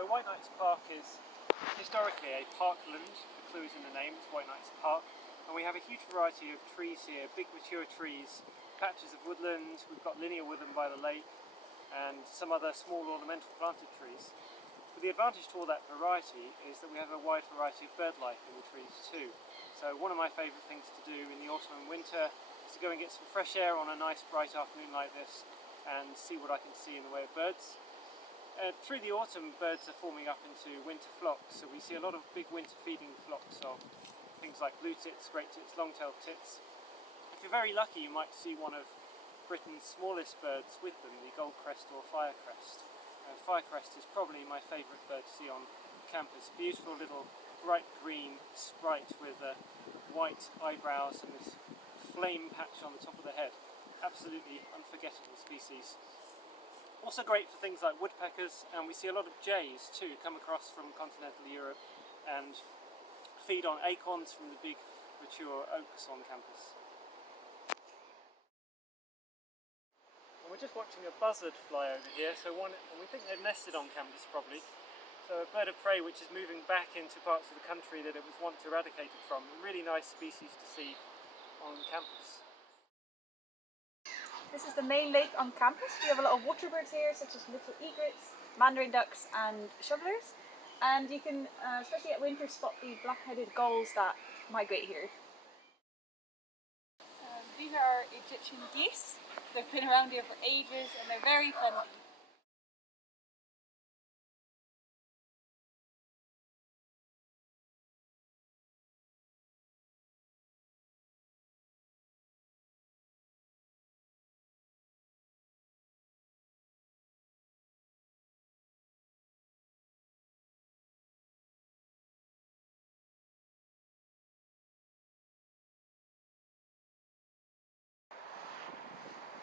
So Whiteknights Park is historically a parkland. The clue is in the name, it's Whiteknights Park. And we have a huge variety of trees here, big mature trees, patches of woodland, we've got linear woodland by the lake, and some other small ornamental planted trees. But the advantage to all that variety is that we have a wide variety of bird life in the trees too. So one of my favourite things to do in the autumn and winter is to go and get some fresh air on a nice bright afternoon like this and see what I can see in the way of birds. Through the autumn, birds are forming up into winter flocks, so we see a lot of big winter feeding flocks of things like blue tits, great tits, long-tailed tits. If you're very lucky, you might see one of Britain's smallest birds with them, the goldcrest or firecrest. Firecrest is probably my favourite bird to see on campus. Beautiful little bright green sprite with white eyebrows and this flame patch on the top of the head. Absolutely unforgettable species. Also great for things like woodpeckers, and we see a lot of jays too come across from continental Europe and feed on acorns from the big mature oaks on campus. And we're just watching a buzzard fly over here, and we think they've nested on campus probably. So a bird of prey which is moving back into parts of the country that it was once eradicated from. A really nice species to see on campus. This is the main lake on campus. We have a lot of water birds here, such as little egrets, mandarin ducks and shovelers. And you can, especially at winter, spot the black-headed gulls that migrate here. These are our Egyptian geese. They've been around here for ages and they're very friendly.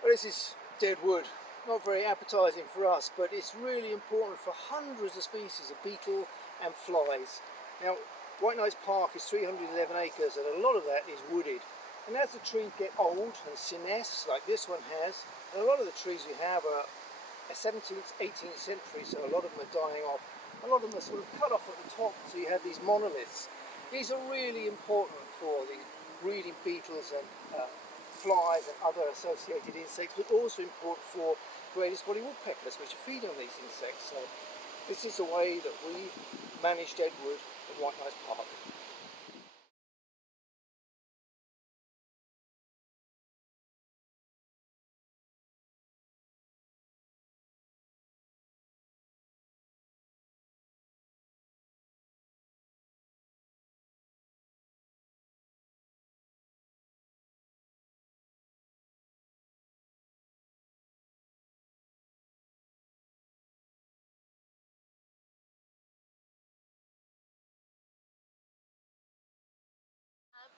Well, this is dead wood, not very appetising for us, but it's really important for hundreds of species of beetle and flies. Now, Whiteknights Park is 311 acres and a lot of that is wooded. And as the trees get old and senesce, like this one has, and a lot of the trees we have are 17th, 18th century, so a lot of them are dying off. A lot of them are sort of cut off at the top, so you have these monoliths. These are really important for the breeding beetles and flies and other associated insects, but also important for greatest body woodpeckers, which feed on these insects. So this is the way that we manage dead wood in Whiteknights Park.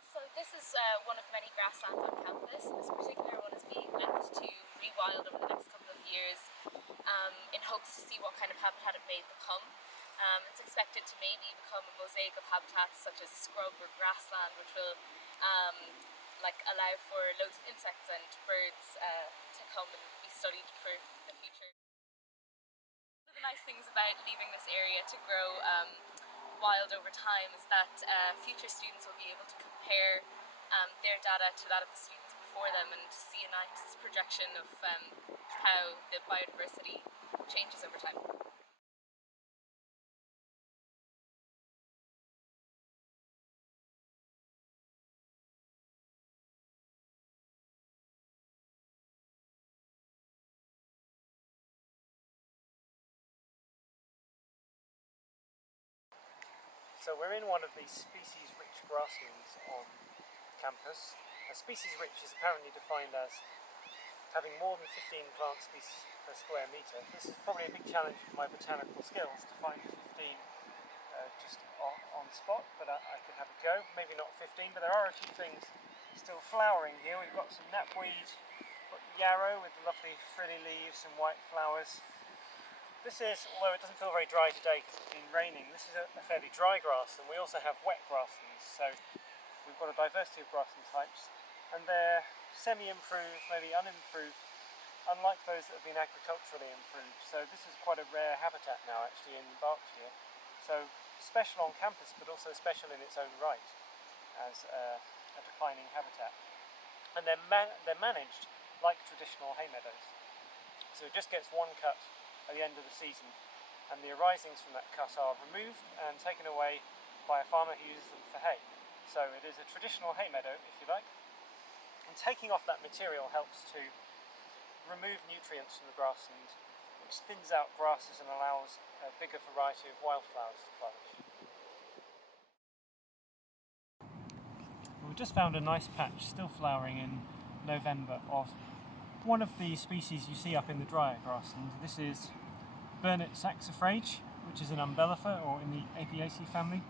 So this is one of many grasslands on campus. This particular one is being meant to rewild over the next couple of years in hopes to see what kind of habitat it may become. It's expected to maybe become a mosaic of habitats such as scrub or grassland, which will allow for loads of insects and birds to come and be studied for the future. One of the nice things about leaving this area to grow wild over time is that future students will be able to compare their data to that of the students before them and to see a nice projection of how the biodiversity changes over time. So we're in one of these species-rich grasslands on campus. Species-rich is apparently defined as having more than 15 plant species per square metre. This is probably a big challenge for my botanical skills to find 15 just on spot, but I could have a go. Maybe not 15, but there are a few things still flowering here. We've got some knapweed, got yarrow with lovely frilly leaves and white flowers. This is, although it doesn't feel very dry today because it's been raining, this is a fairly dry grass, and we also have wet grasslands, so we've got a diversity of grassland types, and they're semi-improved, maybe unimproved. unlike those that have been agriculturally improved. So this is quite a rare habitat now actually in Berkshire. So special on campus, but also special in its own right as a declining habitat. And they're managed like traditional hay meadows. So it just gets one cut at the end of the season, and the arisings from that cut are removed and taken away by a farmer who uses them for hay. So it is a traditional hay meadow, if you like, and taking off that material helps to remove nutrients from the grassland, which thins out grasses and allows a bigger variety of wildflowers to flourish. We've just found a nice patch still flowering in November of one of the species you see up in the drier grassland. This is Burnet saxifrage, which is an umbellifer, or in the Apiaceae family.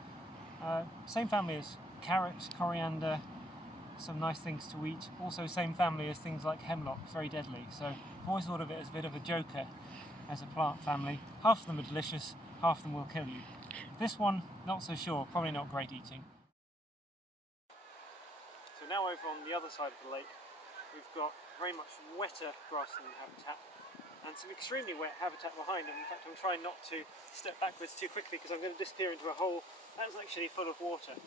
Same family as carrot, coriander, some nice things to eat. Also same family as things like hemlock, very deadly. So I've always thought of it as a bit of a joker as a plant family. Half of them are delicious, half of them will kill you. This one, not so sure, probably not great eating. So now over on the other side of the lake, we've got very much wetter grassland habitat and some extremely wet habitat behind, and in fact I'm trying not to step backwards too quickly because I'm going to disappear into a hole that's actually full of water.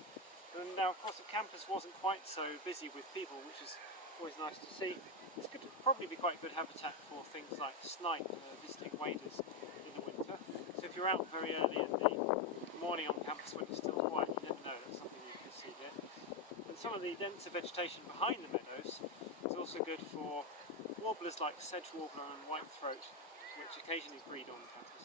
And now of course the campus wasn't quite so busy with people, which is always nice to see. This could probably be quite good habitat for things like snipe visiting waders in the winter. So if you're out very early in the morning on campus when it's still quiet, you never know, that's something you can see there. And some of the denser vegetation behind the meadows is also good for warblers like sedge warbler and whitethroat, which occasionally breed on campus.